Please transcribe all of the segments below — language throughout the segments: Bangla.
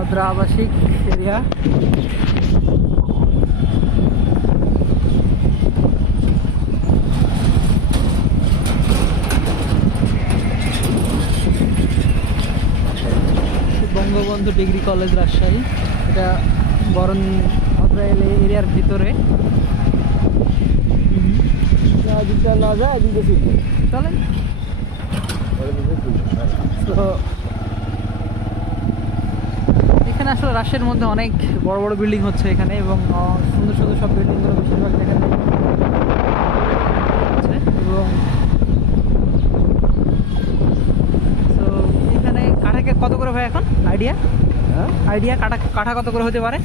ভদ্রা আবাসিক area. Bangabandhu degree college Rajshahi, এটা বরণ ভদ্রা এরিয়ার ভিতরে। চলেন। তো এখানে আসলে রাজশাহীর মধ্যে অনেক বড় বড় বিল্ডিং হচ্ছে এখানে, এবং সুন্দর সুন্দর সব বিল্ডিংগুলো বেশিরভাগ দেখা যায়। এবং তো এখানে কাঠাকে কত করে হয় এখন আইডিয়া কাঠা কত করে হতে পারে?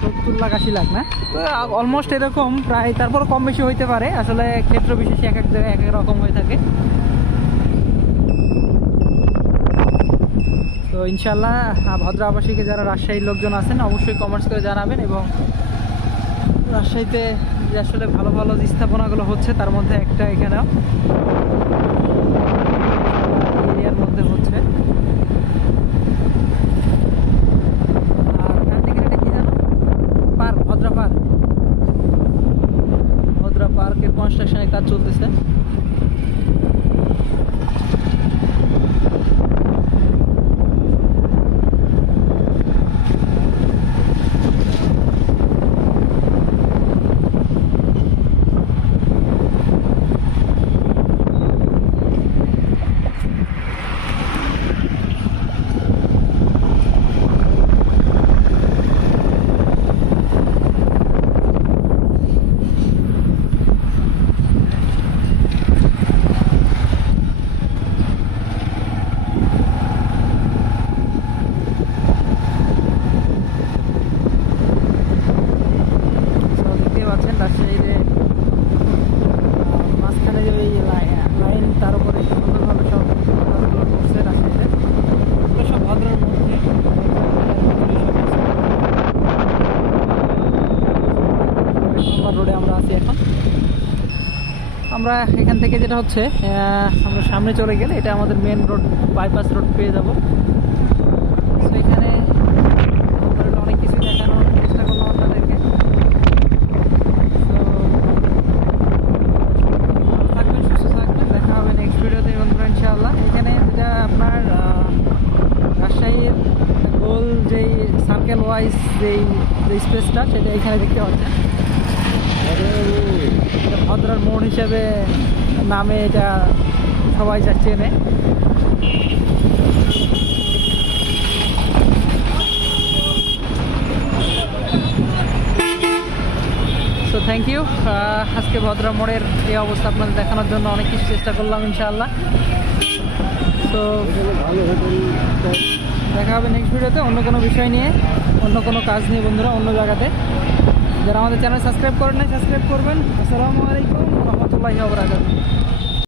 70 লাখ 80 লাখ না? তো অলমোস্ট এরকম প্রায়, তারপর কম বেশি হইতে পারে, আসলে ক্ষেত্র বিশেষে এক এক জায়গায় এক এক রকম হয়ে থাকে। তো ইনশাল্লাহ ভদ্র আবাসিকে যারা রাজশাহীর লোকজন আছেন অবশ্যই কমেন্টস করে জানাবেন, এবং রাজশাহীতে যে আসলে ভালো ভালো যে স্থাপনাগুলো হচ্ছে তার মধ্যে একটা এখানেও এরিয়ার মধ্যে হচ্ছে। ভদ্রা পার্কের কনস্ট্রাকশনের কাজ চলতেছে। রাজশাহীতে মাঝখানে যে ওই লাইন, তার উপরে সুন্দরভাবে সব কাজগুলো করছে রাজশাহীতে। এগুলো সব ভদ্রার মধ্যে রোডে আমরা আছি এখন। আমরা এখান থেকে যেটা হচ্ছে আমরা সামনে চলে গেলে এটা আমাদের মেন রোড, বাইপাস রোড পেয়ে যাব। তো এখানে অনেক কিছু দেখানোর চেষ্টা করলাম আপনাদেরকে। দেখা হবে নেক্সট ভিডিওতে বন্ধুরা ইনশাআল্লাহ। এখানে যেটা আপনার রাজশাহীর গোল যেই সার্কেল ওয়াইজ যেই স্পেসটা, সেটা এখানে দেখতে পাচ্ছেন। ভদ্রার মোড় হিসেবে নামে এটা সবাই যা চেনে। So thank you. আজকে ভদ্রা মোড়ের এই অবস্থা আপনাদের দেখানোর জন্য অনেক কিছু চেষ্টা করলাম ইনশাআল্লাহ। তো দেখা হবে নেক্সট ভিডিওতে অন্য কোনো বিষয় নিয়ে, অন্য কোনো কাজ নিয়ে বন্ধুরা, অন্য জায়গাতে। যারা আমাদের চ্যানেল সাবস্ক্রাইব করেন নাই সাবস্ক্রাইব করবেন। আসসালামু আলাইকুম ওয়া রাহমাতুল্লাহি ওয়া বারাকাতুহু।